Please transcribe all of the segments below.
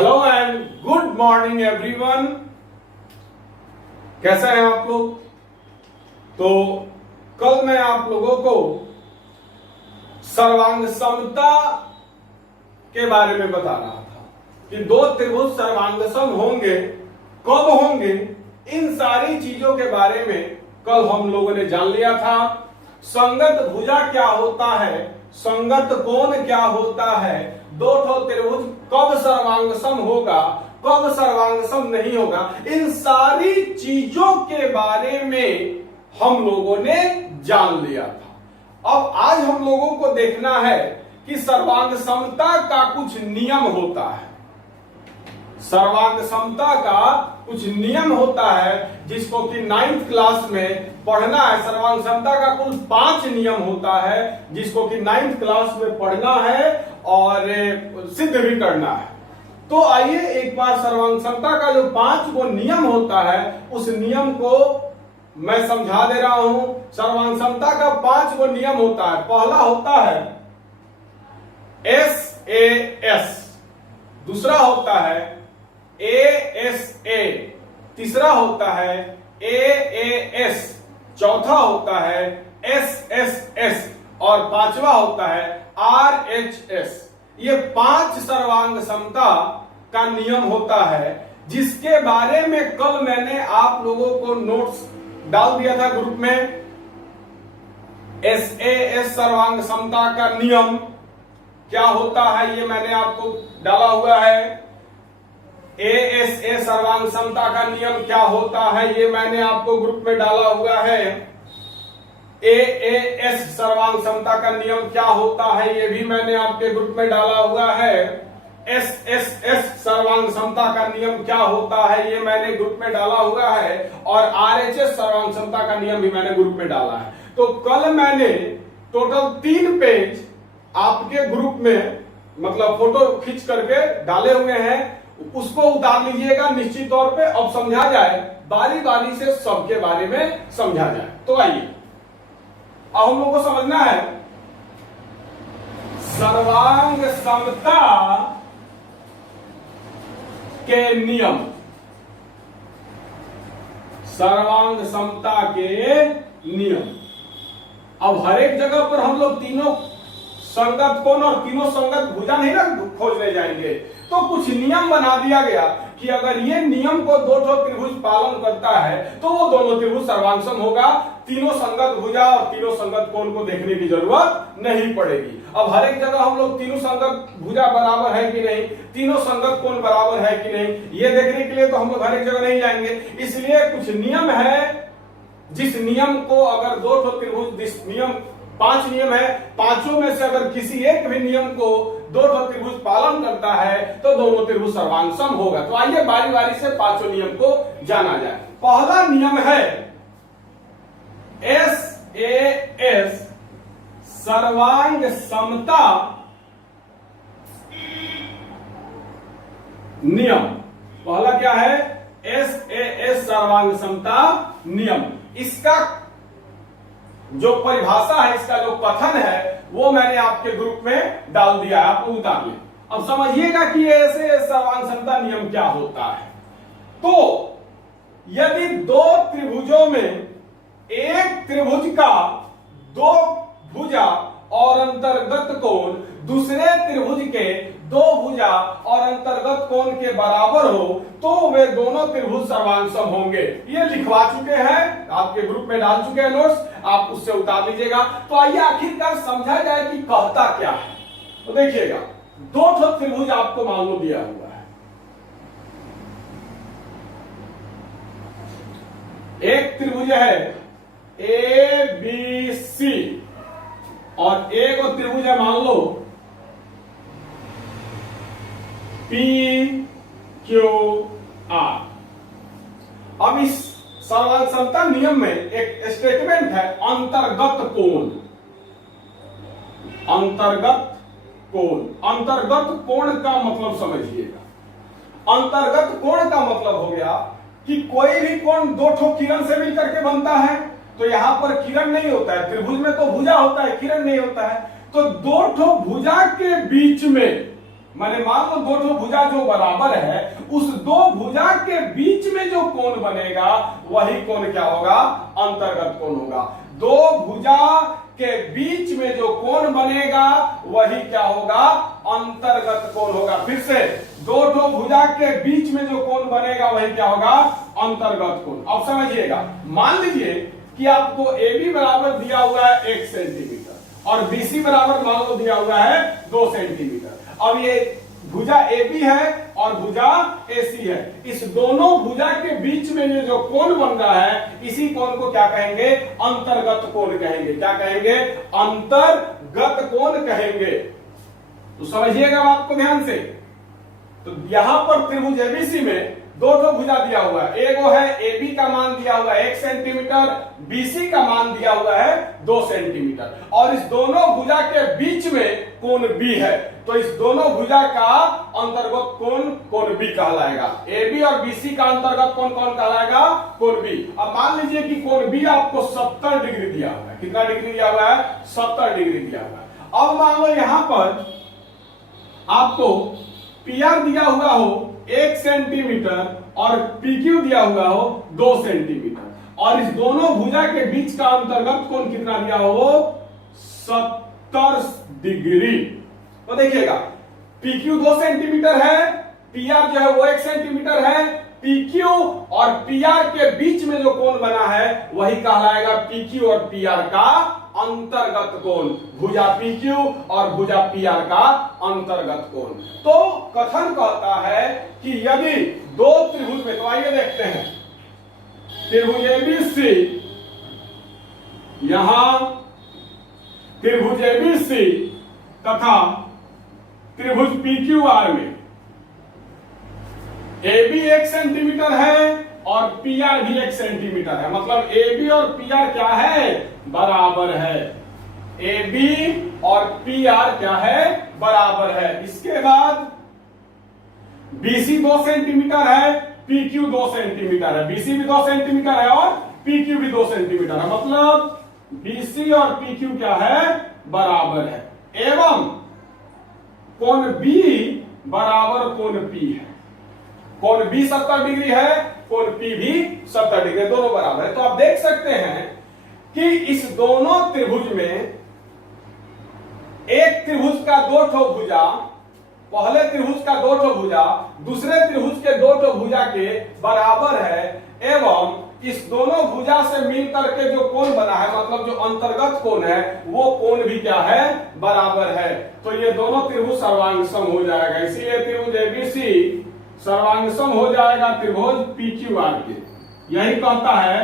Hello and good morning everyone. कैसे हैं आप लोग? तो कल मैं आप लोगों को सर्वांग समता के बारे में बता रहा था कि दो त्रिभुज सर्वांग सम होंगे, कब होंगे, इन सारी चीजों के बारे में कल हम लोगों ने जान लिया था। संगत भुजा क्या होता है, संगत कोण क्या होता है, दो ठो त्रिभुज कब सर्वांग सम होगा, कब सर्वांग सम नहीं होगा, इन सारी चीजों के बारे में हम लोगों ने जान लिया था। अब आज हम लोगों को देखना है कि सर्वांग समता का कुछ नियम होता है। सर्वांग समता का कुछ नियम होता है जिसको कि 9th क्लास में पढ़ना है। सर्वांग समता का कुल 5 नियम होता है जिसको कि 9th क्लास में पढ़ना है और सिद्ध भी करना है। तो आइए एक बार सर्वांग समता का जो 5 गो नियम होता है उस नियम को मैं समझा दे रहा हूं। सर्वांग समता का 5 गो नियम होता है। पहला होता है SAS, दूसरा होता है ASA, तीसरा होता है AAS, चौथा होता है SSS और पांचवा होता है RHS। ये 5 सर्वांग समता का नियम होता है जिसके बारे में कल मैंने आप लोगों को नोट्स डाल दिया था ग्रुप में। SAS सर्वांग समता का नियम क्या होता है ये मैंने आपको डाला हुआ है। ASA सर्वांग समता का नियम क्या होता है ये मैंने आपको ग्रुप में डाला हुआ है। AAS सर्वांग समता का नियम क्या होता है ये भी मैंने आपके ग्रुप में डाला हुआ है। SSS सर्वांग समता का नियम क्या होता है ये मैंने ग्रुप में डाला हुआ है और RHS सर्वांग समता का नियम भी मैंने ग्रुप में डाला है। तो कल मैंने टोटल 3 पेज आपके ग्रुप में मतलब फोटो खींच करके डाले हुए हैं, उसको उतार लीजिएगा निश्चित तौर पे। अब समझा जाए, बारी बारी से सबके बारे में समझा जाए। तो आइए अब हम लोग को समझना है सर्वांग समता के नियम। सर्वांग समता के नियम। अब हर एक जगह पर हम लोग तीनों संगत कोण और तीनों संगत भुजा नहीं ना खोजने जाएंगे। तो कुछ नियम बना दिया गया कि अगर ये नियम को दो ठो त्रिभुज पालन करता है तो वो दोनों त्रिभुज सर्वांग सम होगा। तीनों संगत भुजा और तीनों संगत कोण को देखने की जरूरत नहीं पड़ेगी। अब हर एक जगह हम लोग तीनों संगत भुजा बराबर है कि नहीं, तीनों संगत कोण बराबर है कि नहीं, ये देखने के लिए तो हम लोग हर एक जगह नहीं जाएंगे। इसलिए कुछ नियम है जिस नियम को अगर दो ठो त्रिभुज, नियम 5 नियम है, पांचों में से अगर किसी एक भी नियम को दो ठो त्रिभुज पालन करता है तो दोनों त्रिभुज सर्वांग सम होगा। तो आइए बारी बारी से पांचों नियम को जाना जाए। पहला नियम है SAS सर्वांग समता नियम। पहला क्या है? SAS सर्वांग समता नियम। इसका जो परिभाषा है, इसका जो कथन है वो मैंने आपके ग्रुप में डाल दिया है, आप उतार लें। अब समझिएगा कि ऐसे सर्वांग समता नियम क्या होता है। तो यदि दो त्रिभुजों में एक त्रिभुज का दो भुजा और अंतर्गत कोण दूसरे त्रिभुज के दो भुजा और अंतर्गत कोण के बराबर हो तो वे दोनों त्रिभुज सर्वांग सम होंगे। ये लिखवा चुके हैं, आपके ग्रुप में डाल चुके हैं नोट्स, आप उससे उतार लीजिएगा। तो आइए आखिरकार समझा जाए कि कहता क्या है। तो देखिएगा, दो ठो त्रिभुज आपको मालूम दिया हुआ है। एक त्रिभुज है ABC और एक और त्रिभुज है मान लो PQR। अब इस सर्वांग समता नियम में एक स्टेटमेंट है अंतर्गत कोण। अंतर्गत कोण, अंतर्गत कोण का मतलब समझिएगा। अंतर्गत कोण का मतलब हो गया कि कोई भी कोण दो ठो किरण से मिलकर के बनता है। तो यहां पर किरण नहीं होता है, त्रिभुज में तो भुजा होता है, किरण नहीं होता है। तो दो ठो भुजा के बीच में माने मान लो दो ठो भुजा जो बराबर है, उस दो भुजा के बीच में जो कोण बनेगा वही कोण क्या होगा? अंतर्गत कोण होगा। दो भुजा के बीच में जो कोण बनेगा वही क्या होगा? अंतर्गत कोण होगा। फिर से, दो ठो भुजा के बीच में जो कोण बनेगा वही क्या होगा? अंतर्गत कोण। अब समझिएगा, मान लीजिए कि आपको AB बराबर दिया हुआ है 1 सेंटीमीटर और BC बराबर मान लो दिया हुआ है 2 सेंटीमीटर। अब ये भुजा AB है और भुजा AC है, इस दोनों भुजा के बीच में ये जो कोण बन रहा है इसी कोण को क्या कहेंगे? अंतर्गत कोण कहेंगे। क्या कहेंगे? अंतर्गत कोण कहेंगे। तो समझिएगा बात को ध्यान से। तो यहां पर त्रिभुज ABC में दो ठो भुजा दिया हुआ है, एगो है AB का मान दिया हुआ है 1 सेंटीमीटर, BC का मान दिया हुआ है 2 सेंटीमीटर, और इस दोनों भुजा के बीच में कोण B है। तो इस दोनों भुजा का अंतर्गत कोण B कहलाएगा। AB और BC का अंतर्गत कोण कौन कहलाएगा? कोण B। अब मान लीजिए कि कोण B आपको 70 डिग्री दिया हुआ है। कितना डिग्री दिया हुआ है? 70 डिग्री दिया हुआ है। अब मान लो यहां पर आपको PR दिया हुआ हो 1 सेंटीमीटर और PQ दिया हुआ हो 2 सेंटीमीटर, और इस दोनों भुजा के बीच का अंतर्गत कोण कितना दिया हो? 70 डिग्री। तो देखिएगा, PQ 2 सेंटीमीटर है, PR जो है वो 1 सेंटीमीटर है। PQ और PR के बीच में जो कोण बना है वही कहलाएगा PQ और PR का अंतर्गत कोण। भुजा PQ और भुजा PR का अंतर्गत कोण। तो कथन कहता है कि यदि दो त्रिभुज में, तो आइए देखते हैं, त्रिभुज ABC, यहां त्रिभुज ABC तथा त्रिभुज PQR में AB 1 सेंटीमीटर है और PR भी 1 सेंटीमीटर है। मतलब AB और PR क्या है? बराबर है। AB और PR क्या है? बराबर है। इसके बाद BC 2 सेंटीमीटर है, PQ 2 सेंटीमीटर है। BC भी 2 सेंटीमीटर है और PQ भी 2 सेंटीमीटर है। मतलब BC और PQ क्या है? बराबर है। एवं कोण B बराबर कोण P है। कोण B 70 डिग्री है, कोण P भी 70 डिग्री, दोनों बराबर है। तो आप देख सकते हैं कि इस दोनों त्रिभुज में एक त्रिभुज का दो ठो भुजा, पहले त्रिभुज का दो ठो भुजा दूसरे त्रिभुज के दो ठो भुजा के बराबर है, एवं इस दोनों भुजा से मिलकर के जो कोण बना है, मतलब जो अंतर्गत कोण है, वो कोण भी क्या है? बराबर है। तो ये दोनों त्रिभुज सर्वांग सम हो जाएगा। इसीलिए त्रिभुज ABC सर्वांग सम हो जाएगा त्रिभुज PQR के। यही कहता है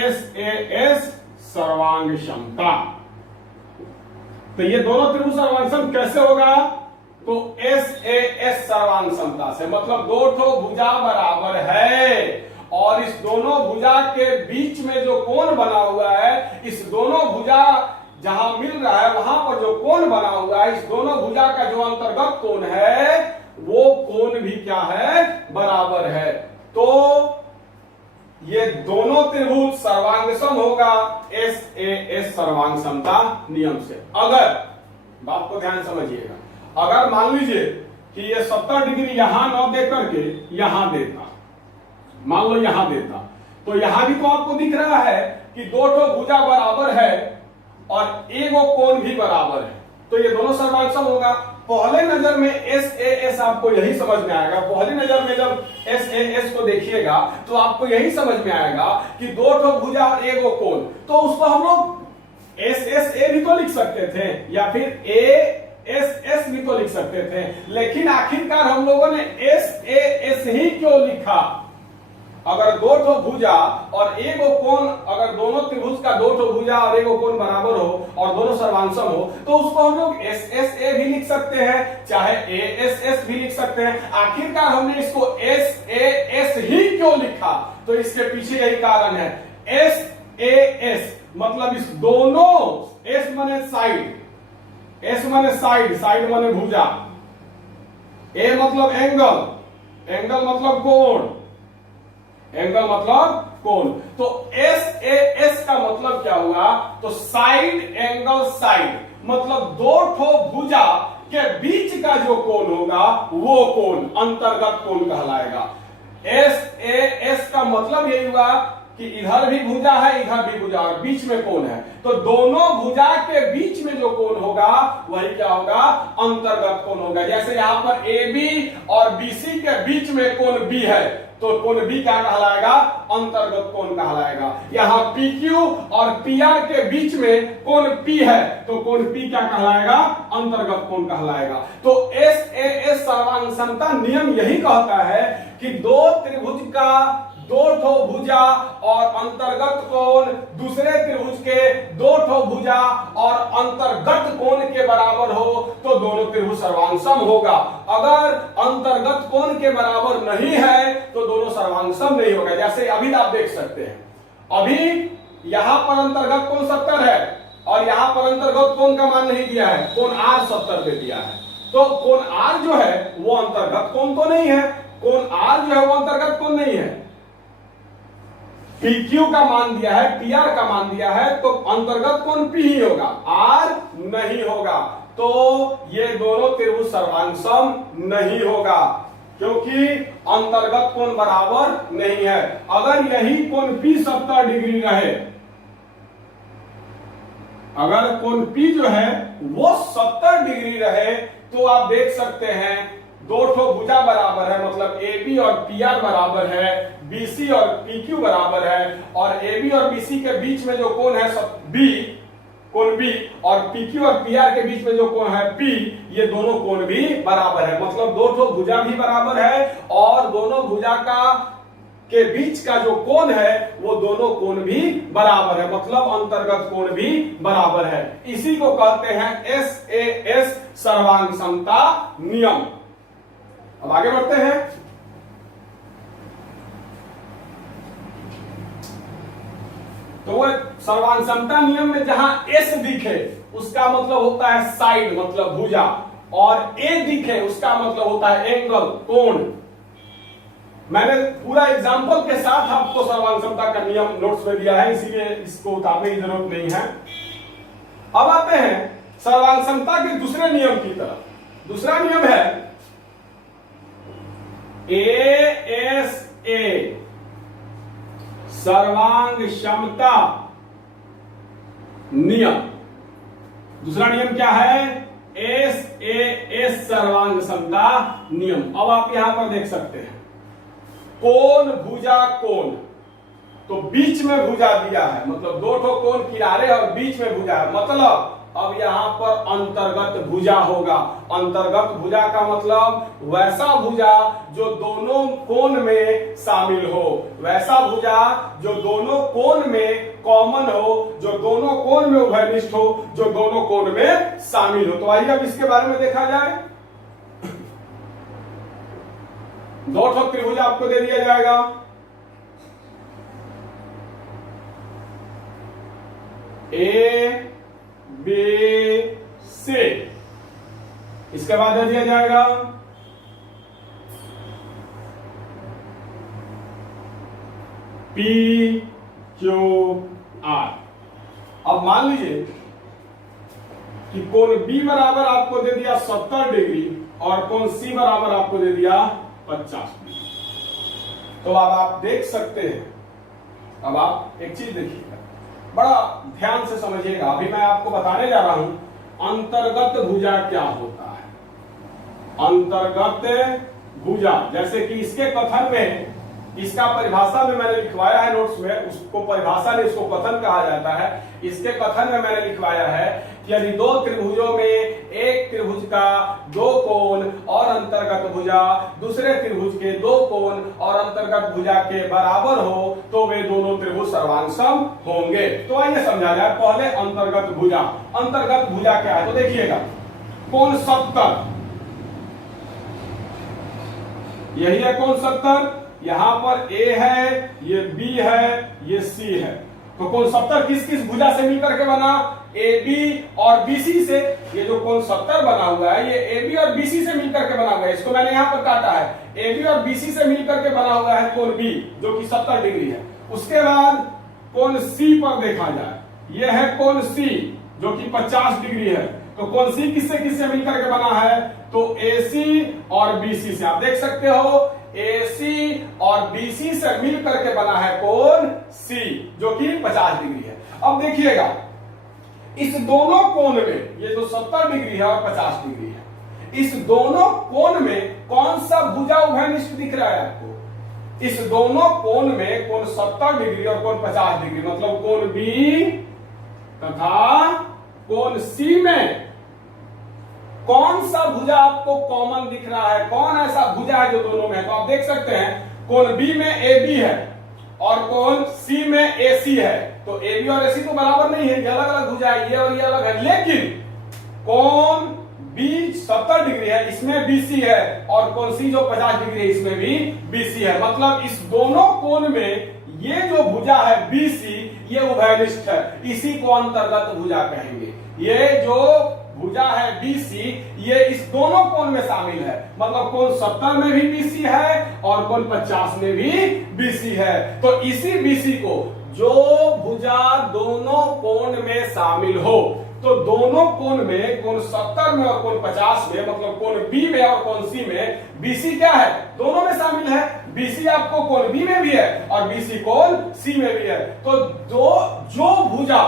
SAS सर्वांग समता। तो ये दोनों त्रिभुज सर्वांग सम कैसे होगा? तो SAS सर्वांग समता से, मतलब दो ठो भुजा बराबर है और इस दोनों भुजा के बीच में जो कोण बना हुआ है, इस दोनों भुजा जहां मिल रहा है वहां पर जो कोण बना हुआ है, इस दोनों भुजा का जो अंतर्गत कोण है वो कोण भी क्या है? बराबर है। तो ये दोनों त्रिभुज सर्वांगसम होगा SAS सर्वांग समता नियम से। अगर, बात को ध्यान समझिएगा, अगर मान लीजिए कि ये 70 डिग्री यहां न दे करके यहां देता, मान लो यहां देता, तो यहां भी तो आपको दिख रहा है कि दो ठो भुजा बराबर है और एगो कोण भी बराबर है, तो ये दोनों सर्वांगसम होगा। पहले नजर में SAS आपको यही समझ में आएगा, पहली नजर में जब SAS को देखिएगा तो आपको यही समझ में आएगा कि दो ठो भुजा और एगो कोण, तो उसको हम लोग SSA भी तो लिख सकते थे या फिर ASS भी तो लिख सकते थे, लेकिन आखिरकार हम लोगों ने SAS ही क्यों लिखा? अगर दो ठो भुजा और एगो कोण, अगर दोनों त्रिभुज का दो ठो भुजा और एगो कोण बराबर हो और दोनों सर्वांगसम हो, तो उसको हम लोग SSA भी लिख सकते हैं, चाहे ASS भी लिख सकते हैं। आखिरकार हमने इसको SAS ही क्यों लिखा? तो इसके पीछे यही कारण है। SAS मतलब इस दोनों, S माने साइड, S माने साइड, साइड माने भुजा, A मतलब एंगल, एंगल मतलब कोण, एंगल मतलब कोण। तो SAS का मतलब क्या हुआ? तो साइड एंगल साइड, मतलब दो ठो भुजा के बीच का जो कोण होगा वो कोण अंतर्गत कोण कहलाएगा। एस का मतलब यही हुआ कि इधर भी भुजा है, इधर भी भुजा और बीच में कोण है, तो दोनों भुजा के बीच में जो कोण होगा वही क्या होगा, अंतर्गत कोण होगा। जैसे यहां पर ए बी और बीसी के बीच में कोण बी है, तो कोण बी क्या कहलाएगा, अंतर्गत कोण कहलाएगा। यहां पी क्यू और पी आर के बीच में कोण पी है, तो कोण पी क्या कहलाएगा, अंतर्गत कोण कहलाएगा। तो एस ए एस सर्वांग समता नियम यही कहता है कि दो त्रिभुज का दो ठो भुजा और अंतर्गत कोण दूसरे त्रिभुज के दो ठो भुजा और अंतर्गत कोण के बराबर हो तो दोनों त्रिभुज सर्वांग सम होगा। अगर अंतर्गत कोण के बराबर नहीं है तो दोनों सर्वांग सम नहीं होगा। जैसे अभी आप देख सकते हैं, अभी यहां पर अंतर्गत कोण 70 है और यहां पर अंतर्गत कोण का मान नहीं दिया है, कोण आर 70 पे दिया है, तो कोण आर जो है वो अंतर्गत कोण तो नहीं है, कोण आर जो है वो अंतर्गत कोण नहीं है। PQ का मान दिया है, PR का मान दिया है, तो अंतर्गत कोण P ही होगा, R नहीं होगा। तो ये दोनों त्रिभुज सर्वांग सम नहीं होगा क्योंकि अंतर्गत कोण बराबर नहीं है। अगर यही कोण P 70 डिग्री रहे, अगर कोण P जो है वो 70 डिग्री रहे तो आप देख सकते हैं दो ठो भुजा बराबर है, मतलब AB और PR बराबर है, BC और PQ बराबर है, और AB और BC के बीच में जो कोण है B, कोण B, और PQ और PR के बीच में जो कोण है P, ये दोनों कोण भी बराबर है। मतलब दो ठो भुजा भी बराबर है और दोनों भुजा का के बीच का जो कोण है वो दोनों कोण भी बराबर है, मतलब अंतर्गत कोण भी बराबर है। इसी को कहते हैं SAS सर्वांग समता नियम। अब आगे बढ़ते हैं। तो वो सर्वांग समता नियम में जहां एस दिखे उसका मतलब होता है साइड, मतलब भुजा, और ए दिखे उसका मतलब होता है एंगल, कोण। मैंने पूरा एग्जांपल के साथ आपको सर्वांग समता का नियम नोट्स में दिया है, इसीलिए इसको उतारने की जरूरत नहीं है। अब आते हैं सर्वांग समता के दूसरे नियम की तरफ। दूसरा नियम है ASA सर्वांग क्षमता नियम। दूसरा नियम क्या है, SAS सर्वांग क्षमता नियम। अब आप यहां पर देख सकते हैं कोण भुजा कोण, तो बीच में भुजा दिया है, मतलब दो ठो कोण किनारे और बीच में भुजा है, मतलब अब यहां पर अंतर्गत भुजा होगा। अंतर्गत भुजा का मतलब वैसा भुजा जो दोनों कोण में शामिल हो, वैसा भुजा जो दोनों कोण में कॉमन हो, जो दोनों कोण में उभयनिष्ठ हो, जो दोनों कोण में शामिल हो। तो आइए अब इसके बारे में देखा जाए। दो ठो त्रिभुज आपको दे दिया जाएगा, A B C, इसके बाद दे दिया जाएगा P Q R। अब मान लीजिए कि कोण B बराबर आपको दे दिया 70 डिग्री और कोण C बराबर आपको दे दिया 50 डिग्री। तो अब आप देख सकते हैं, अब आप एक चीज देखिएगा, बड़ा ध्यान से समझिएगा। अभी मैं आपको बताने जा रहा हूं अंतर्गत भुजा क्या होता है। अंतर्गत भुजा, जैसे कि इसके कथन में, इसका परिभाषा में मैंने लिखवाया है नोट्स में, उसको परिभाषा नहीं उसको कथन कहा जाता है। इसके कथन में मैंने लिखवाया है कि यदि दो त्रिभुजों में एक त्रिभुज का दो कोण और अंतर्गत भुजा दूसरे त्रिभुज के दो कोण और अंतर्गत भुजा के बराबर हो तो वे दोनों त्रिभुज सर्वांग सम होंगे। तो आइए समझा जाए। पहले अंतर्गत भुजा। अंतर्गत भुजा क्या है तो देखिएगा, कोण 70, यही है कोण 70, यहां पर A है, ये B है, ये C है। तो कोण 70 किस किस भुजा से मिलकर के बना, AB और BC से। ये जो कोण 70 बना हुआ है ये AB और BC से मिलकर के बना हुआ है, इसको मैंने यहां पर काटा है। AB और BC से मिलकर के बना हुआ है कोण B जो कि 70 डिग्री है। उसके बाद कोण C पर देखा जाए, यह है कोण C, जो कि 50 डिग्री है। तो कोण सी किससे किससे मिलकर के बना है? तो AC और BC से। आप देख सकते हो AC और BC से मिलकर के बना है कोण C, जो कि 50 डिग्री है। अब देखिएगा इस दोनों कोण में, ये जो 70 डिग्री है और 50 डिग्री है, इस दोनों कोण में कौन सा भुजा उभयनिष्ठ दिख रहा है आपको? इस दोनों कोण में कोण 70 डिग्री और कोण 50 डिग्री, मतलब कोण B तथा कोण C में कौन सा भुजा आपको कॉमन दिख रहा है? कौन ऐसा भुजा है जो दोनों में है? तो आप देख सकते हैं कोण B में AB है और कोण C में AC है। तो AB और AC तो बराबर नहीं है, ये अलग अलग भुजा है, ये और ये अलग है। लेकिन कोण B 70 डिग्री है, इसमें BC है, और कोण C जो 50 डिग्री है, इसमें भी BC है। मतलब इस दोनों कोण में ये जो भुजा है BC, ये उभयनिष्ठ है, इसी को अंतर्गत भुजा कहेंगे। ये जो भुजा है BC, ये इस दोनों कोण में शामिल है। मतलब कोण 70 में भी BC है और कोण 50 में भी BC है। तो इसी BC को, जो भुजा दोनों कोण में शामिल हो, तो दोनों कोण में, कोण 70 में और कोण 50 में, मतलब कोण B में और कोण C में BC क्या है? दोनों में शामिल है। BC आपको कोण B में भी है और BC कोण C में भी है। तो जो भुजा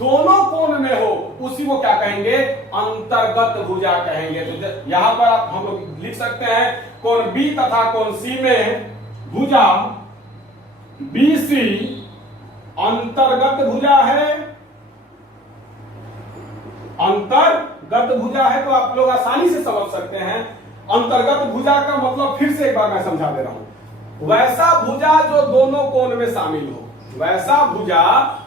दोनों कोण में हो, उसी को क्या कहेंगे? अंतर्गत भुजा कहेंगे। तो यहां पर आप हम लोग लिख सकते हैं कोण B तथा कोण C में भुजा BC अंतर्गत भुजा है। अंतर्गत भुजा है तो आप लोग आसानी से समझ सकते हैं। अंतर्गत भुजा का मतलब फिर से एक बार मैं समझा दे रहा हूं। वैसा भुजा जो दोनों कोण में शामिल हो, वैसा भुजा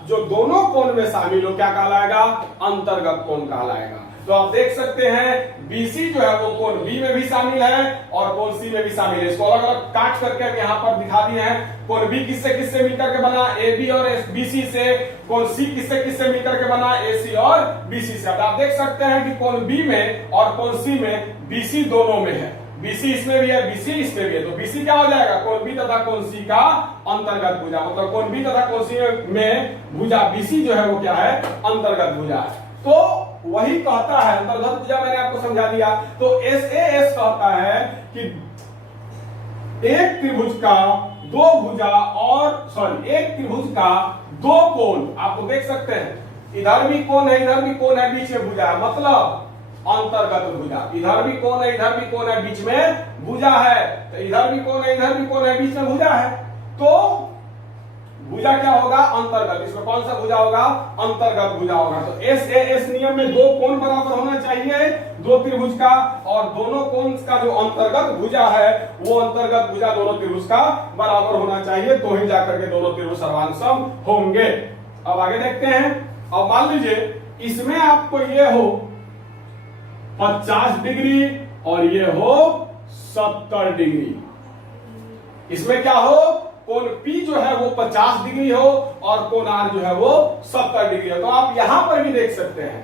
जो दोनों कोण में शामिल हो, क्या कहलाएगा? अंतर्गत कोण कहलाएगा। तो आप देख सकते हैं BC जो है वो कोण B में भी शामिल है और कोण C में भी शामिल है। इसको अलग अलग काट करके हम यहाँ पर दिखा दिए हैं। कोण B किससे किससे मिलकर के बना? AB और BC से। कोण C किससे किससे मिलकर के बना? AC और BC से। अब आप देख सकते हैं कि कोण B में और कोण C में BC दोनों में है। BC इसमें भी है, BC इसमें भी है। तो BC क्या हो जाएगा? कोण B तथा कोण C का अंतर्गत भुजा। मतलब कोण B तथा कोण C में भुजा BC जो है वो क्या है? अंतर्गत भुजा है। तो वही कहता है, अंतर्गत भुजा मैंने आपको समझा दिया। तो SAS कहता है कि एक त्रिभुज का दो भुजा और एक त्रिभुज का दो कोण, आपको देख सकते हैं इधर भी कोण है, इधर भी कोण है, बीच में भुजा है, मतलब अंतर्गत भुजा। इधर भी कोण है, इधर भी कोण है, बीच में भुजा है। तो इधर भी कोण है, इधर भी कोण है, बीच में भुजा है। तो भुजा क्या होगा? अंतर्गत। इसमें कौन सा भुजा होगा? अंतर्गत भुजा होगा। तो SAS नियम में दो कोण बराबर होना चाहिए दो त्रिभुज का, और दोनों कोण का जो अंतर्गत भुजा है वो अंतर्गत भुजा दोनों त्रिभुज का बराबर होना चाहिए, तो ही जाकर के दोनों त्रिभुज सर्वांगसम होंगे। अब आगे देखते हैं। अब मान लीजिए इसमें आपको ये हो 50 डिग्री और ये हो 70 डिग्री। इसमें क्या हो? कोण P जो है वो 50 डिग्री हो और कोण R जो है वो 70 डिग्री हो। तो आप यहां पर भी देख सकते हैं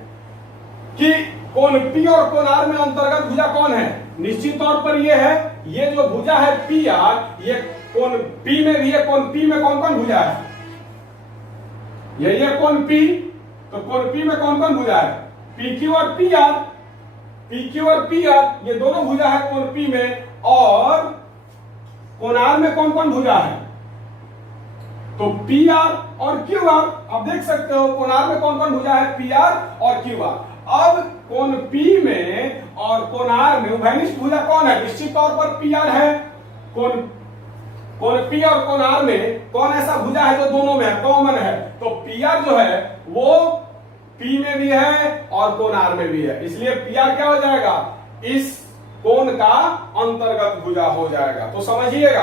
कि कोण P और कोण R में अंतर्गत भुजा कौन है? निश्चित तौर पर ये है, ये जो भुजा है PR, ये कोण P में भी है। कोण P में कौन कौन भुजा है? ये कोण P। तो कोण P में कौन कौन भुजा है? PQ और PR। PQ और PR ये दोनों भुजा है कोण P में, और कोण R में कौन कौन भुजा है? तो PR और QR। आप देख सकते हो कोण R में कौन कौन भुजा है? PR और QR। अब कोण P में और कोण R में उभयनिष्ठ भुजा कौन है? निश्चित तौर पर PR है। कोण P और कोण R में कौन ऐसा भुजा है जो दोनों में है, कॉमन है? तो PR जो है वो P में भी है और कोण R में भी है, इसलिए PR क्या हो जाएगा? इस कोण का अंतर्गत भुजा हो जाएगा। तो समझिएगा,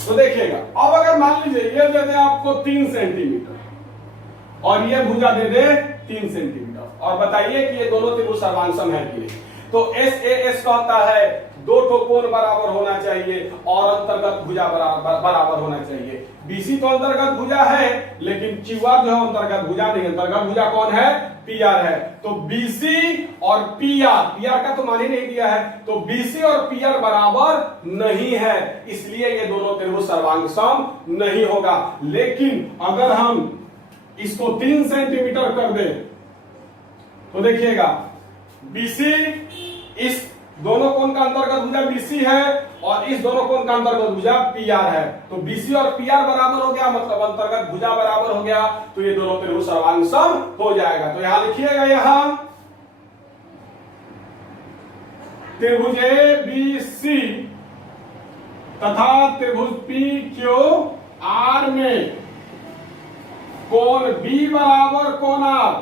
तो देखिएगा। अब अगर मान लीजिए ये दे दे आपको 3 सेंटीमीटर और ये भुजा दे दे 3 सेंटीमीटर, और बताइए कि ये दोनों त्रिभुज सर्वांगसम है कि नहीं। तो SAS कहता है दो ठो कोण बराबर होना चाहिए और अंतर्गत भुजा बराबर होना चाहिए। बीसी तो अंतर्गत भुजा है, लेकिन क्यूआर जो है अंतर्गत भुजा नहीं। अंतर्गत भुजा कौन है? पीआर है। तो बीसी और पीआर, पीआर का तो मान ही नहीं दिया है, तो बीसी और पीआर बराबर नहीं है, इसलिए ये दोनों त्रिभुज सर्वांग सम नहीं होगा। लेकिन अगर हम इसको 3 सेंटीमीटर कर दें तो देखिएगा बीसी, इस दोनों कोण का अंतर्गत भुजा बीसी है और इस दोनों कोण का अंतर्गत भुजा पीआर है, तो बीसी और पीआर बराबर हो गया, मतलब अंतर्गत भुजा बराबर हो गया, तो ये दोनों त्रिभुज सर्वांग सम हो जाएगा। तो यहां लिखिएगा, यहां त्रिभुज एबीसी तथा त्रिभुज पीक्यूआर में कोण बी बराबर कोण आर,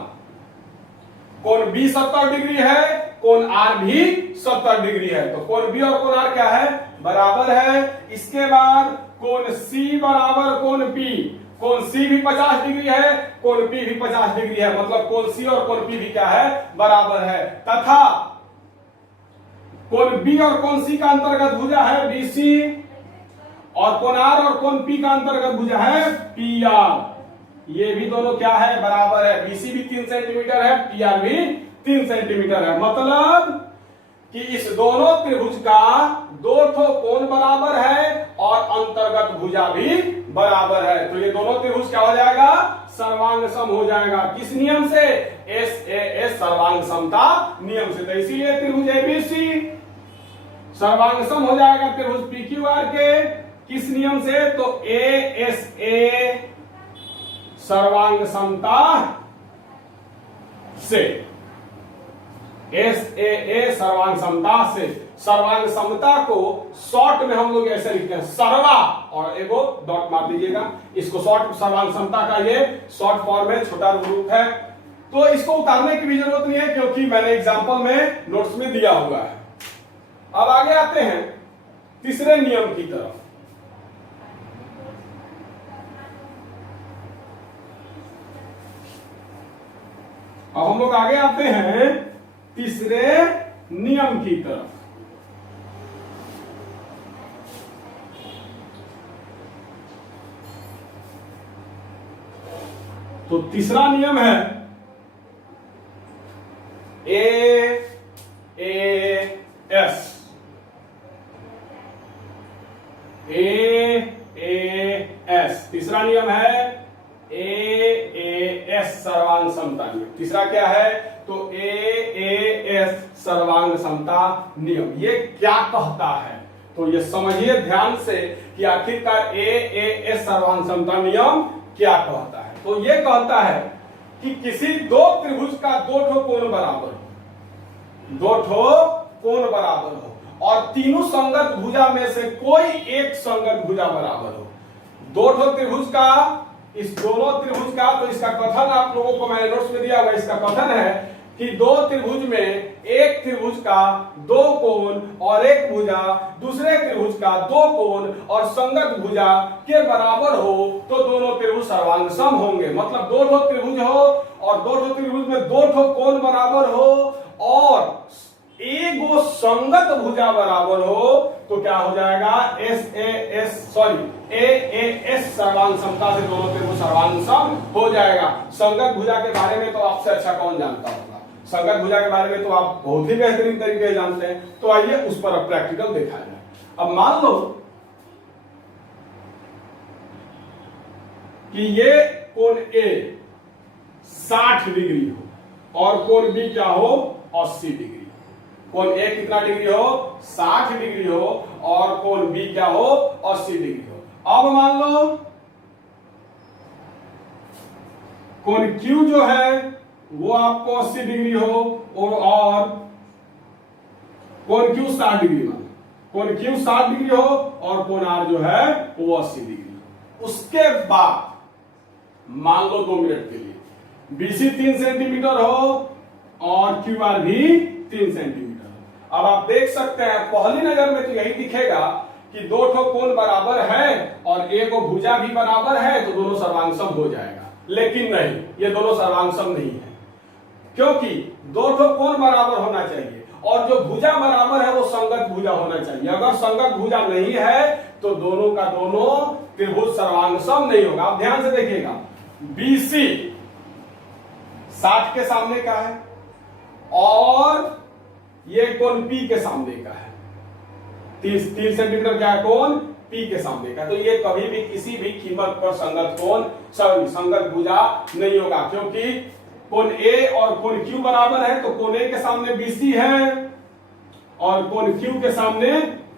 कोण बी 70 डिग्री है, कोण आर भी 70 डिग्री है, तो कोण बी और कोण आर क्या है? बराबर है। इसके बाद कोण सी बराबर कोण पी, कोण सी भी 50 डिग्री है, कोण पी भी 50 डिग्री है, मतलब कोण सी और कोण पी भी क्या है? बराबर है। तथा कोण बी और कोण सी का अंतर्गत भुजा है बीसी और कोण आर और कोण पी का अंतर्गत भुजा है पीआर, ये भी दोनों क्या है? बराबर है। बीसी भी 3 सेंटीमीटर है, पीआर भी 3 सेंटीमीटर है, मतलब कि इस दोनों त्रिभुज का दो ठो कोण बराबर है और अंतर्गत भुजा भी बराबर है, तो ये दोनों त्रिभुज क्या हो जाएगा? सर्वांग सम हो जाएगा। किस नियम से? एस सर्वांग समता नियम से। तो इसीलिए त्रिभुज एबीसी सर्वांग सम हो जाएगा त्रिभुज पीक्यूआर के किस नियम से? तो ए सर्वांग समता से, एस सर्वांग समता से। सर्वांग समता को शॉर्ट में हम लोग ऐसे लिखते हैं सर्वा, और एगो डॉट मार दीजिएगा, इसको शॉर्ट सर्वांग समता का ये शॉर्ट फॉर्म है, छोटा रूप है, तो इसको उतारने की भी जरूरत नहीं है क्योंकि मैंने एग्जांपल में नोट्स में दिया हुआ है। अब आगे आते हैं तीसरे नियम की तरफ। अब हम लोग आगे आते हैं तीसरे नियम की तरफ। तो तीसरा नियम है एएएस। तीसरा नियम है एएएस सर्वांग समता नियम। तीसरा क्या है? तो एएएस सर्वांग समता नियम ये क्या कहता है? तो ये समझिए ध्यान से कि आखिरकार एएएस सर्वांग समता नियम क्या कहता है। तो ये कहता है कि किसी दो त्रिभुज का दो ठो कोण बराबर हो, दो ठो कोण बराबर हो और तीनों संगत भुजा में से कोई एक संगत भुजा बराबर हो। दो ठो त्रिभुज का, इस दोनों त्रिभुज का, तो इसका कथन आप लोगों को मैंने नोट्स में दिया हुआ, इसका कथन है कि दो त्रिभुज में एक त्रिभुज का दो कोण और एक भुजा दूसरे त्रिभुज का दो कोण और संगत भुजा के बराबर हो तो दोनों त्रिभुज सर्वांग सम होंगे। मतलब दो ठो त्रिभुज हो और दो ठो त्रिभुज में दो ठो कोण बराबर हो और एगो संगत भुजा बराबर हो तो क्या हो जाएगा? एएएस सर्वांग समता से दोनों त्रिभुज सर्वांग सम हो जाएगा। संगत भुजा के बारे में तो आपसे अच्छा कौन जानता होगा? संगत भुजा के बारे में तो आप बहुत ही बेहतरीन तरीके से जानते हैं। तो आइए उस पर अब प्रैक्टिकल देखा जाए। अब मान लो कि ये कोण ए 60 डिग्री हो और कोण बी क्या हो? 80 डिग्री। कोण ए कितना डिग्री हो? 60 डिग्री हो और कोण बी क्या हो? 80 डिग्री हो। अब मान लो कोण क्यू जो है वो आपको 80 डिग्री हो और कोण क्यू 60 डिग्री मान, कोण क्यू 60 डिग्री हो और कोण आर जो है वो 80 डिग्री हो। उसके बाद मान लो 2 मिनट के लिए बीसी 3 सेंटीमीटर हो और क्यू आर भी 3 सेंटीमीटर। अब आप देख सकते हैं पहली नजर में तो यही दिखेगा कि दो ठो कोण बराबर है और एक भुजा भी बराबर है तो दोनों सर्वांग सम हो जाएगा। लेकिन नहीं, ये दोनों सर्वांग सम नहीं है क्योंकि दो ठो कोण बराबर होना चाहिए और जो भुजा बराबर है वो संगत भुजा होना चाहिए। अगर संगत भुजा नहीं है तो दोनों का दोनों त्रिभुज सर्वांग सम नहीं होगा। आप ध्यान से देखिएगा, BC 60 के सामने का है और ये कोण P के सामने का है। 3 सेंटीमीटर क्या है कोण P के सामने का, तो ये कभी भी किसी भी कीमत पर संगत कोण संगत भुजा नहीं होगा, क्योंकि कोण A और कोण Q बराबर है। तो कोण A के सामने BC है और कोण Q के सामने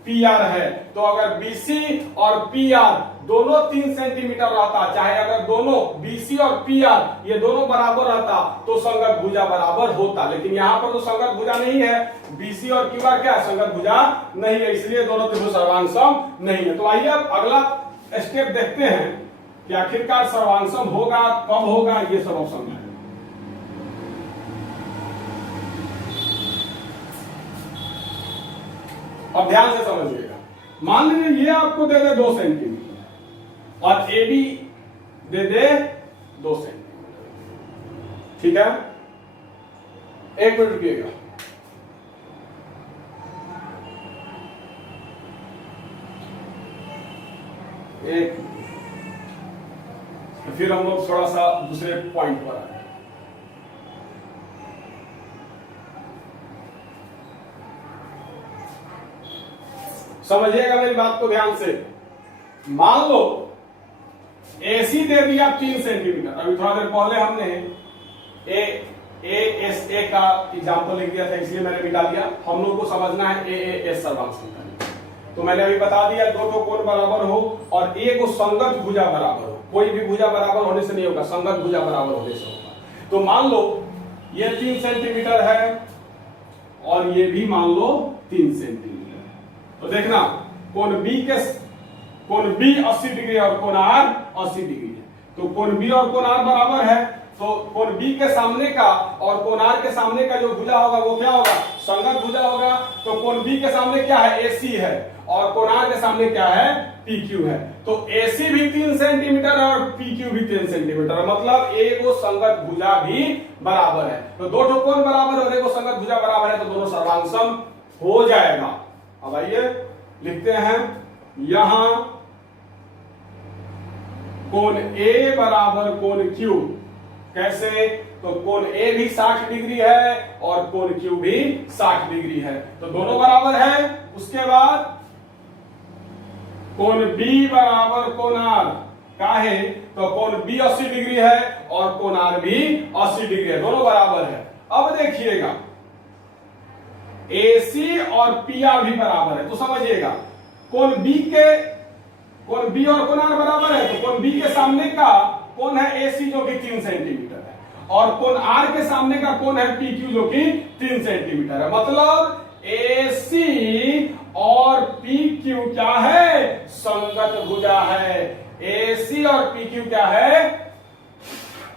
PR है। तो अगर BC और PR दोनों 3 सेंटीमीटर रहता, चाहे अगर दोनों BC और PR ये दोनों बराबर रहता तो संगत भुजा बराबर होता, लेकिन यहां पर तो संगत भुजा नहीं है। BC और QR क्या है, संगत भुजा नहीं है, इसलिए दोनों त्रिभुज सर्वांग सम नहीं है। तो आइए अब अगला स्टेप देखते हैं कि आखिरकार सर्वांग सम होगा कब होगा, ये सब अब समझाएं। अब ध्यान से समझिएगा, मान लीजिए ये आपको दे दे 2 सेंटीमीटर और AB दे दे 2 सेंटीमीटर, ठीक है। 1 मिनट रुकिएगा। फिर हम लोग थोड़ा सा दूसरे पॉइंट पर आए। समझिएगा मेरी बात को ध्यान से। मान लो AC दे दिया 3 सेंटीमीटर। अभी थोड़ा देर पहले हमने ASA का एग्जाम्पल लिख दिया था, इसलिए मैंने मिटा दिया। हम लोग को समझना है AAS सर्वांग सम। तो मैंने अभी बता दिया, दो तो कोण बराबर हो और एक को संगत भुजा बराबर हो। कोई भी भुजा बराबर होने से नहीं होगा, संगत भुजा बराबर होने से होगा। तो मान लो ये 3 सेंटीमीटर है और ये भी मान लो 3 सेंटीमीटर। तो देखना कोण B 80 डिग्री और कोण R 80 डिग्री है। तो कोण B और कोण R बराबर है, तो कोण B के सामने का और कोण R के सामने का जो भुजा होगा वो क्या होगा, संगत भुजा होगा। तो कोण B के सामने क्या है, AC है और कोण R के सामने क्या है, PQ है। तो AC भी 3 सेंटीमीटर है और PQ भी 3 सेंटीमीटर है, मतलब एक वो संगत भुजा भी बराबर है। तो दो ठो कोण बराबर है और एक वो संगत भुजा बराबर है, तो दोनों सर्वांग सम हो जाएगा। अब आइए लिखते हैं यहां कोण A बराबर कोण Q। कैसे, तो कोण A भी 60 डिग्री है और कोण Q भी 60 डिग्री है, तो दोनों बराबर है। उसके बाद कोण B बराबर कोण R का है, तो कोण B 80 डिग्री है और कोण R भी 80 डिग्री है, दोनों बराबर है। अब देखिएगा AC और PR भी बराबर है, तो समझिएगा कोण B और कोण R बराबर है, तो कोण B के सामने का कोण है AC जो कि 3 सेंटीमीटर है और कोण R के सामने का कोण है PQ जो कि 3 सेंटीमीटर है। मतलब AC और PQ क्या है, संगत भुजा है। AC और PQ क्या है,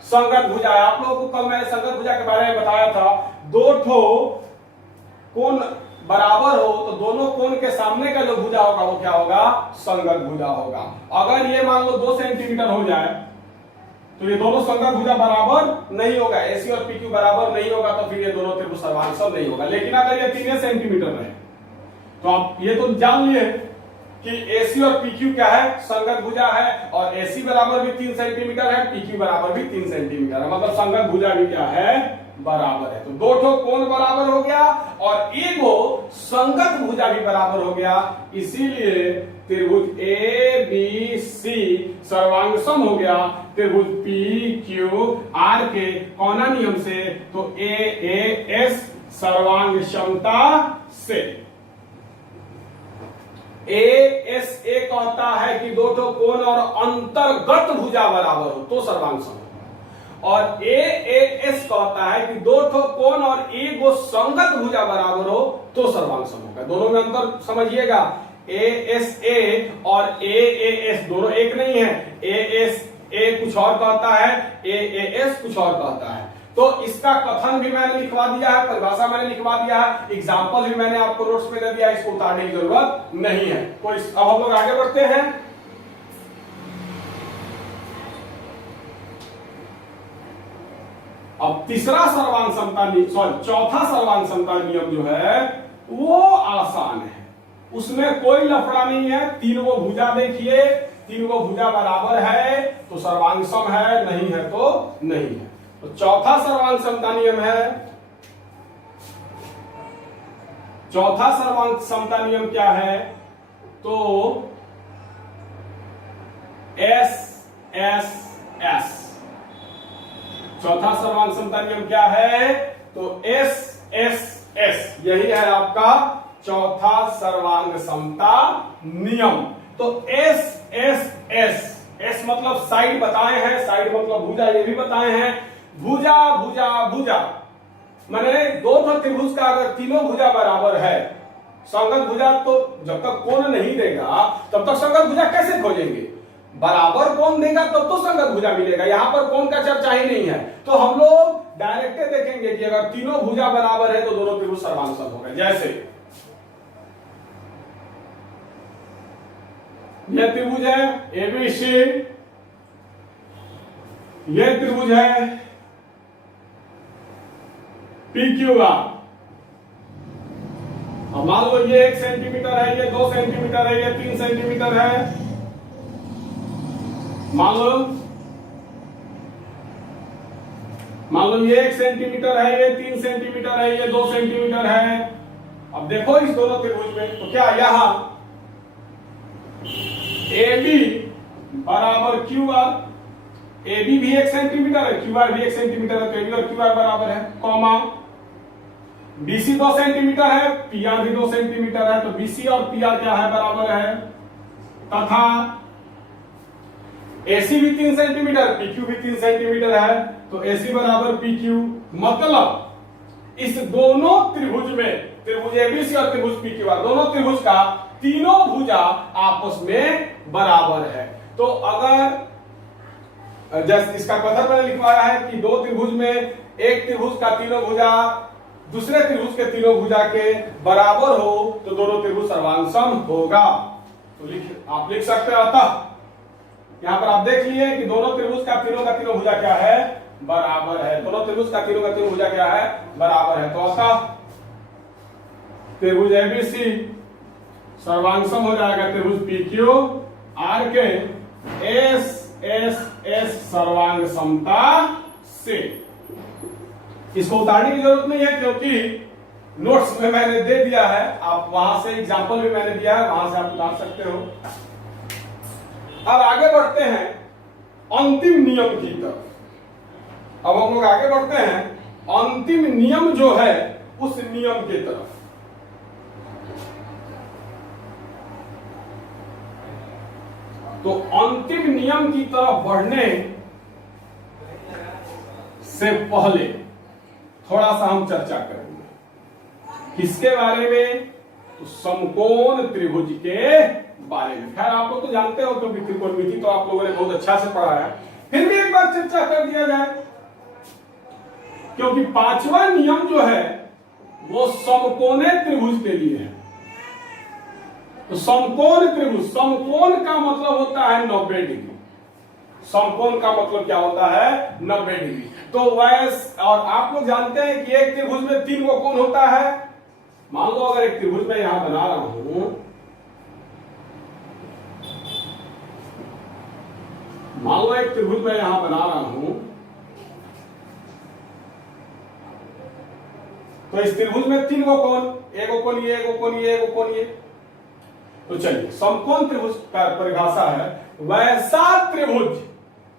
संगत भुजा है। आप लोगों को कल मैंने संगत भुजा के बारे में बताया था, दो ठो कोण बराबर हो तो दोनों कोण के सामने का जो भुजा होगा वो क्या होगा, संगत भुजा होगा। अगर ये मान लो 2 सेंटीमीटर हो जाए तो ये दोनों संगत भुजा बराबर नहीं होगा, AC और PQ बराबर नहीं होगा, तो फिर ये दोनों त्रिभुज सर्वांग सम नहीं होगा। लेकिन अगर ये 3 सेंटीमीटर है तो आप ये तो जान लिए कि AC और PQ क्या है, संगत भुजा है और AC बराबर भी 3 सेंटीमीटर है, PQ बराबर भी 3 सेंटीमीटर है, मतलब संगत भुजा भी क्या है, बराबर है। तो दो ठो कोण बराबर हो गया और एक संगत भुजा भी बराबर हो गया, इसीलिए त्रिभुज ABC सर्वांग सम हो गया त्रिभुज PQR के कौना नियम से, तो AAS सर्वांग क्षमता से। ASA कहता है कि दो ठो कोण और अंतर्गत भुजा बराबर हो तो सर्वांग सम, और AAS कहता है कि दो ठो कोण और एक वो संगत भुजा बराबर हो तो सर्वांग सम होगा। दोनों में अंतर समझिएगा, ASA और AAS दोनों एक नहीं है। ASA कुछ और कहता है, AAS कुछ और कहता है। तो इसका कथन भी मैंने लिखवा दिया है, परिभाषा मैंने लिखवा दिया है, एग्जाम्पल भी मैंने आपको नोट्स में दे दिया, इसको उतारने की जरूरत नहीं है कोई। अब हम लोग आगे बढ़ते हैं। अब तीसरा सर्वांग समता चौथा सर्वांग समता नियम जो है वो आसान है, उसमें कोई लफड़ा नहीं है। तीन वो भुजा देखिए, तीन वो भुजा बराबर है तो सर्वांग सम है, नहीं है तो नहीं है। तो चौथा सर्वांग समता नियम है, चौथा सर्वांग समता नियम क्या है? तो एस एस एस। चौथा सर्वांग समता नियम क्या है? तो एस एस एस, यही है आपका चौथा सर्वांग समता नियम। तो एस एस एस, एस मतलब साइड बताए हैं, साइड मतलब भुजा, ये भी बताए हैं। भुजा भुजा भुजा माने दो त्रिभुज का अगर तीनों भुजा बराबर है, संगत भुजा, तो जब तक कोण नहीं देगा तब तक संगत भुजा कैसे खोजेंगे? बराबर कोण देगा तब तो संगत भुजा मिलेगा। यहां पर कोण का चर्चा ही नहीं है, तो हम लोग डायरेक्ट देखेंगे कि अगर तीनों भुजा बराबर है तो दोनों त्रिभुज सर्वांग सम हो गए। जैसे यह त्रिभुज है एबीसी, यह त्रिभुज है PQR। अब मान लो ये 1 सेंटीमीटर है, ये 2 सेंटीमीटर है, ये 3 सेंटीमीटर है। मान लो ये 1 सेंटीमीटर है, ये 3 सेंटीमीटर है, ये 2 सेंटीमीटर है। अब देखो इस दोनों त्रिभुज में, तो क्या यहां AB बराबर QR, AB भी 1 सेंटीमीटर है, QR भी 1 सेंटीमीटर है, तो AB और QR बराबर है, कॉमा BC 2 सेंटीमीटर है, PR भी 2 सेंटीमीटर है, तो BC और PR क्या है? बराबर है। तथा AC भी 3 सेंटीमीटर, PQ भी 3 सेंटीमीटर है, तो AC बराबर PQ। मतलब इस दोनों त्रिभुज में, त्रिभुज ABC और त्रिभुज PQR, दोनों त्रिभुज का तीनों भुजा आपस में बराबर है। तो अगर जैसे इसका पत्थर मैंने लिखवाया है कि दो त्रिभुज में एक त्रिभुज का तीनों भुजा दूसरे त्रिभुज के तीनों भुजा के बराबर हो तो दोनों त्रिभुज सर्वांग सम होगा। तो आप लिख सकते हैं, अतः यहां पर आप देख लिए कि दोनों त्रिभुज का तीनों भुजा क्या है? बराबर है। दोनों त्रिभुज का तीनों भुजा क्या है? बराबर है। तो अतः त्रिभुज एबीसी सर्वांग सम हो जाएगा त्रिभुज PQR के एस एस एस सर्वांग समता से। इसको उतारने की जरूरत नहीं है क्योंकि नोट्स में मैंने दे दिया है, आप वहां से एग्जांपल भी मैंने दिया है, वहां से आप उतार सकते हो। अब आगे बढ़ते हैं अंतिम नियम की तरफ। अब हम लोग आगे बढ़ते हैं अंतिम नियम जो है उस नियम की तरफ। तो अंतिम नियम की तरफ बढ़ने से पहले थोड़ा सा हम चर्चा करेंगे किसके बारे में? तो समकोण त्रिभुज के बारे में। खैर आप लोग तो जानते हो क्योंकि त्रिकोणमिति तो आप लोगों ने बहुत अच्छा से पढ़ा है, फिर भी एक बार चर्चा कर दिया जाए क्योंकि पांचवा नियम जो है वो समकोणे त्रिभुज के लिए है। तो समकोण त्रिभुज, समकोण का मतलब होता है 90 डिग्री। समकोण का मतलब क्या होता है? 90 डिग्री। तो वैसे और आप लोग जानते हैं कि एक त्रिभुज में 3 गो कोण होता है। मान लो अगर एक त्रिभुज में यहां बना रहा हूं, मान लो एक त्रिभुज में यहां बना रहा हूं, तो इस त्रिभुज में 3 गो कोण, एक कोण ये, एक कोण ये, एक कोण ये। तो चलिए समकोण त्रिभुज का परिभाषा है वैसा त्रिभुज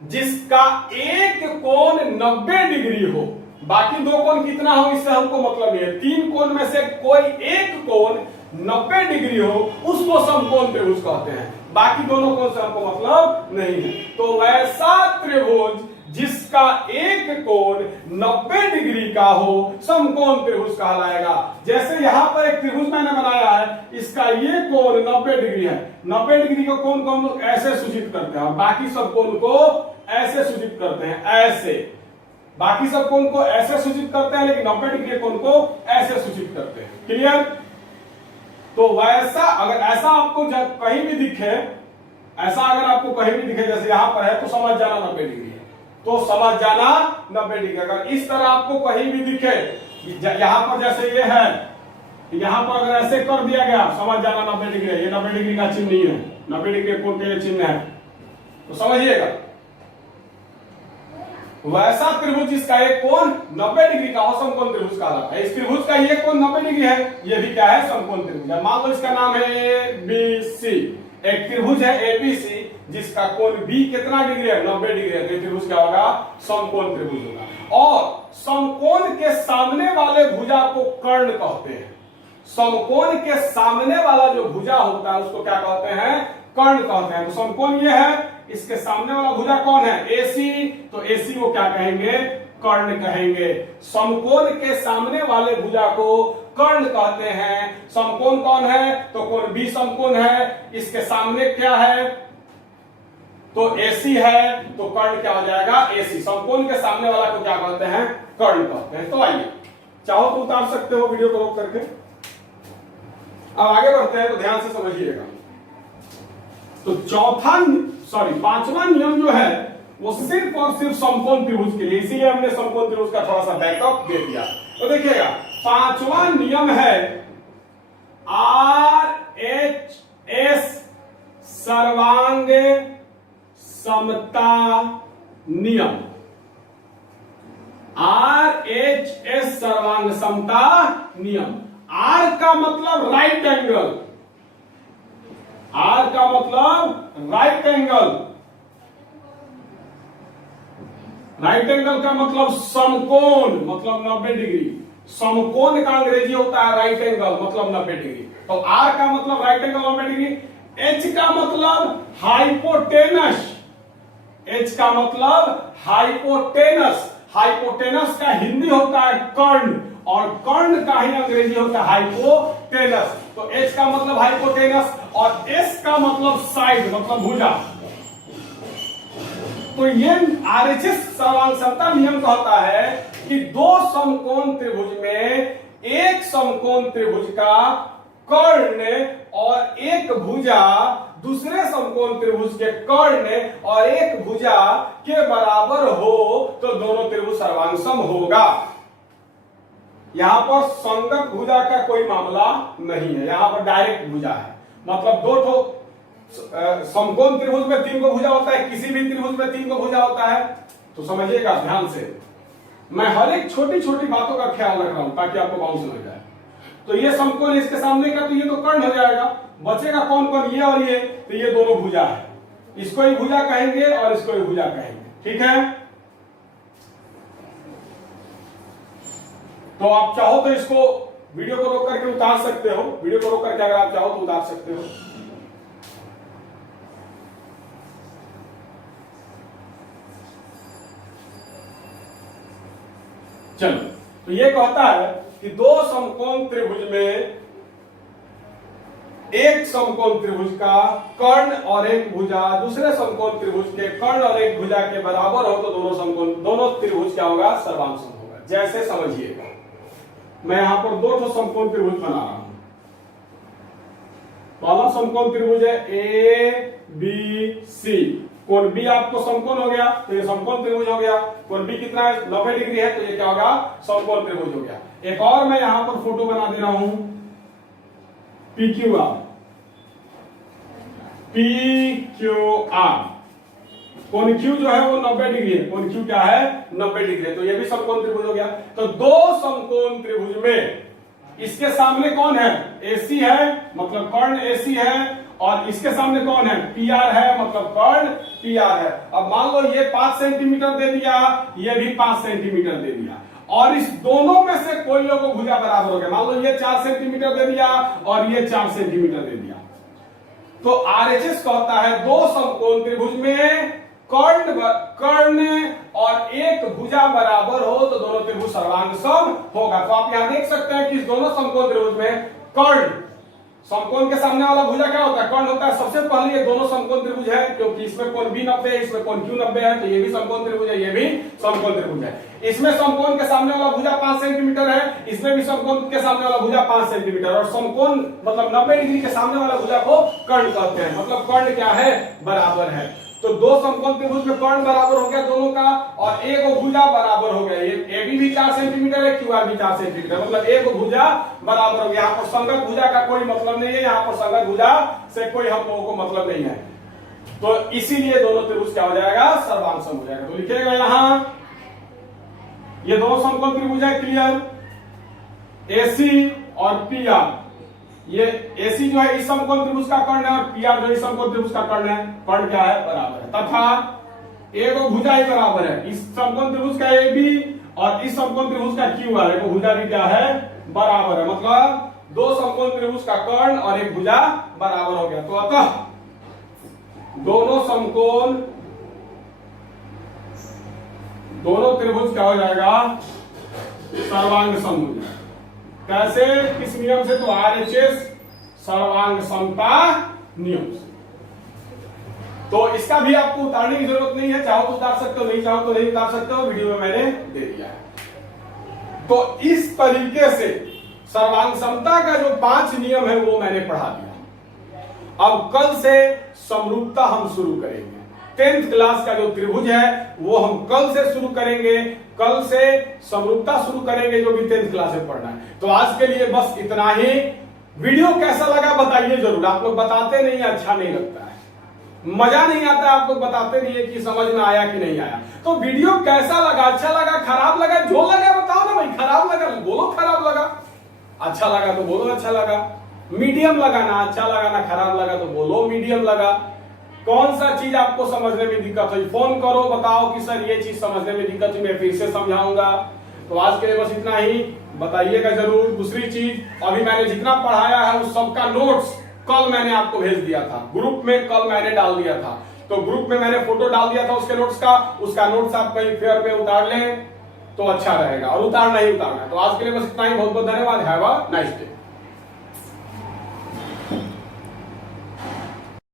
जिसका एक कोण 90 डिग्री हो, बाकी दो कोण कितना हो इससे हमको मतलब नहीं है। 3 कोण में से कोई एक कोण 90 डिग्री हो उसको समकोण त्रिभुज कहते हैं, बाकी दोनों कोण से हमको मतलब नहीं है। तो वैसा त्रिभुज जिसका एक कोण 90 डिग्री का हो समकोण त्रिभुज कहलाएगा। जैसे यहां पर एक त्रिभुज मैंने बनाया है, इसका ये कोण 90 डिग्री है। 90 डिग्री के कोण को हम लोग ऐसे सूचित करते हैं, बाकी सब कोण को ऐसे सूचित करते हैं, ऐसे। बाकी सब कोण को ऐसे सूचित करते हैं लेकिन 90 डिग्री के कोण को ऐसे सूचित करते हैं। क्लियर? तो वैसा अगर ऐसा आपको कहीं भी दिखे, ऐसा अगर आपको कहीं भी दिखे जैसे यहां पर है, तो समझ जाना 90 डिग्री है। तो समझ जाना 90 डिग्री। अगर इस तरह आपको कहीं भी दिखे, यहां पर जैसे ये है, यहां पर अगर ऐसे कर दिया गया, समझ जाना 90 डिग्री है। ये 90 डिग्री का चिन्ह नहीं है, 90 डिग्री कोण के चिन्ह है, तो समझिएगा। वैसा त्रिभुज जिसका एक कोण 90 डिग्री का हो, समकोण त्रिभुज कहलाता है। इस त्रिभुज का ये कोण 90 डिग्री है, ये भी क्या है, समकोण त्रिभुज है। मान लो इसका नाम है ABC। एक त्रिभुज है ABC जिसका कोण B कितना डिग्री है, 90 डिग्री है, तो त्रिभुज क्या होगा, समकोण त्रिभुज होगा। और समकोण के सामने वाले भुजा को कर्ण कहते हैं। समकोण के सामने वाला जो भुजा होता है उसको क्या कहते हैं, कर्ण कहते हैं। तो समकोण ये है, इसके सामने वाला भुजा कौन है, AC, तो AC को क्या कहेंगे, कर्ण कहेंगे। समकोण के सामने वाले भुजा को कर्ण कहते हैं। समकोण कौन है, तो कोण B समकोण है, इसके सामने क्या है, तो AC है, तो कर्ण क्या हो जाएगा, AC। समकोण के सामने वाला को क्या कहते हैं, कर्ण कहते हैं। तो आइए, चाहो तो उतार सकते हो वीडियो को रोक करके। अब आगे बढ़ते हैं, तो ध्यान से समझिएगा। तो पांचवा नियम जो है वो सिर्फ और सिर्फ समकोण त्रिभुज के लिए, इसीलिए हमने समकोण त्रिभुज का थोड़ा सा बैकअप दे दिया। तो देखिएगा, पांचवा नियम है RHS सर्वांग समता नियम। RHS सर्वांग समता नियम। R का मतलब राइट एंगल, R का मतलब राइट एंगल। राइट एंगल का मतलब समकोण, मतलब 90 डिग्री। समकोण का अंग्रेजी होता है राइट एंगल, मतलब 90 डिग्री। तो R का मतलब राइट एंगल 90 डिग्री। H का मतलब हाइपोटेनस, H का मतलब हाइपोटेनस। हाइपोटेनस का हिंदी होता है कर्ण, और कर्ण का ही अंग्रेजी होता है हाइपोटेनस। तो H का मतलब हाइपोटेनस और S का मतलब साइड, मतलब भुजा। तो ये RHS सर्वांग समता नियम कहता है कि दो समकोण त्रिभुज में एक समकोण त्रिभुज का कर्ण और एक भुजा दूसरे समकोण त्रिभुज के कर्ण और एक भुजा के बराबर हो तो दोनों त्रिभुज सर्वांगसम होगा। यहां पर संगत भुजा का कोई मामला नहीं है, यहां पर डायरेक्ट भुजा है। मतलब दो ठो समकोण त्रिभुज में 3 को भुजा होता है, किसी भी त्रिभुज में 3 को भुजा होता है। तो समझिएगा ध्यान से, मैं हर एक छोटी छोटी बातों का ख्याल रख रहा हूं ताकि आपको बाउंस हो जाए। तो ये समकोण इसके सामने का, तो ये तो कर्ण हो जाएगा। बचेगा कौन कौन, ये और ये, तो ये दोनों भुजा है। इसको ही भुजा कहेंगे और इसको ही भुजा कहेंगे, ठीक है। तो आप चाहो तो इसको वीडियो को रोक करके उतार सकते हो, वीडियो को रोक करके अगर आप चाहो तो उतार सकते हो। चलो, तो ये कहता है कि दो समकोण त्रिभुज में एक समकोण त्रिभुज का कर्ण और एक भुजा दूसरे समकोण त्रिभुज के कर्ण और एक भुजा के बराबर हो तो दोनों त्रिभुज क्या होगा, सर्वांगसम होगा। जैसे समझिएगा, मैं यहां पर दो ठो समकोण त्रिभुज बना रहा हूं। पहला समकोण त्रिभुज है ABC। कोण B आपको समकोण हो गया, तो ये समकोण त्रिभुज हो गया। कोण B कितना है, 90 डिग्री है, तो ये क्या होगा, समकोण त्रिभुज हो गया। एक और मैं यहां पर फोटो बना दे रहा हूं, PQR। कोण Q जो है वो 90 डिग्री है, कोण Q क्या है, 90 डिग्री है, तो ये भी समकोण त्रिभुज हो गया। तो दो समकोण त्रिभुज में इसके सामने कौन है, AC है, मतलब कर्ण AC है, और इसके सामने कौन है, PR है, मतलब कर्ण PR है। अब मान लो ये 5 सेंटीमीटर दे दिया, ये भी 5 सेंटीमीटर दे दिया, और इस दोनों में से कोई को भुजा बराबर हो गया। मान लो ये 4 सेंटीमीटर दे दिया और ये 4 सेंटीमीटर दे दिया। तो RHS कहता है दो समकोण त्रिभुज में कर्ण और एक भुजा बराबर हो तो दोनों त्रिभुज सर्वांगसम होगा। तो आप यहां देख सकते हैं कि इस दोनों समकोण त्रिभुज में कर्ण, समकोण के सामने वाला भुजा क्या होता है, कर्ण होता है। सबसे पहले ये दोनों समकोण त्रिभुज है, क्योंकि इसमें कोण B 90 है, इसमें कोण Q 90 है, तो ये भी समकोण त्रिभुज है, ये भी समकोण त्रिभुज है। इसमें समकोण के सामने वाला भुजा 5 सेंटीमीटर है, इसमें भी समकोण के सामने वाला भुजा 5 सेंटीमीटर, और समकोण मतलब 90 डिग्री के सामने वाला भुजा को कर्ण कहते हैं, मतलब कर्ण क्या है, बराबर है। तो दो समकोण त्रिभुज में कर्ण बराबर हो गया दोनों का, और एक भुजा बराबर हो गया। ये AB भी 4 सेंटीमीटर है, QR भी 4 सेंटीमीटर, मतलब एक भुजा बराबर हो गया। यहाँ पर संगत भुजा का कोई मतलब नहीं है, यहाँ पर संगत भुजा से कोई हम लोगों को मतलब नहीं है, तो इसीलिए दोनों त्रिभुज क्या हो जाएगा, सर्वांग सम हो जाएगा। तो लिखिएगा यहां ये दोनों समकोण त्रिभुज है, क्लियर, AC और PR। ये AC जो है इस समकोण त्रिभुज का कर्ण है, और PR जो इस समकोण त्रिभुज का कर्ण है, कर्ण क्या है, बराबर है, तथा एक भुजा ही बराबर है। इस समकोण त्रिभुज का AB और इस समकोण त्रिभुज का QR, एक भुजा भी क्या है, बराबर है, मतलब दो समकोण त्रिभुज का कर्ण और एक भुजा बराबर हो गया। तो अतः दोनों समकोण, दोनों त्रिभुज क्या हो जाएगा, सर्वांग सम हो जाएगा। कैसे, किस नियम से, तो RHS सर्वांग समता नियम से। तो इसका भी आपको उतारने की जरूरत नहीं है, चाहो तो उतार सकते हो, नहीं चाहो तो नहीं उतार सकते हो, वीडियो में मैंने दे दिया है। तो इस तरीके से सर्वांग समता का जो 5 नियम है वो मैंने पढ़ा दिया। अब कल से समरूपता हम शुरू करेंगे। 10th क्लास का जो त्रिभुज है वो हम कल से शुरू करेंगे, कल से समरूपता शुरू करेंगे जो भी 10th क्लास में पढ़ना है। तो आज के लिए बस इतना ही। वीडियो कैसा लगा बताइए जरूर, आप लोग बताते नहीं, अच्छा नहीं लगता है, मजा नहीं आता, आप लोग बताते नहीं है कि समझ में आया कि नहीं आया। तो वीडियो कैसा लगा, अच्छा लगा, खराब लगा, जो लगा बताओ ना भाई, खराब लगा बोलो खराब लगा, अच्छा लगा तो बोलो अच्छा लगा, मीडियम लगा ना, अच्छा लगा ना, खराब लगा तो बोलो मीडियम लगा। कौन सा चीज आपको समझने में दिक्कत हुई, फोन करो, बताओ कि सर ये चीज समझने में दिक्कत हुई, मैं फिर से समझाऊंगा। तो आज के लिए बस इतना ही, बताइएगा जरूर। दूसरी चीज, अभी मैंने जितना पढ़ाया है उस सबका नोट्स कल मैंने आपको भेज दिया था, ग्रुप में कल मैंने डाल दिया था। तो ग्रुप में मैंने फोटो डाल दिया था उसके नोट्स का, उसका नोट्स आप कहीं फेयर पे उतार लें तो अच्छा रहेगा, और उतारना ही उतारना। तो आज के लिए बस इतना ही, बहुत बहुत धन्यवाद, हैव अ नाइस डे।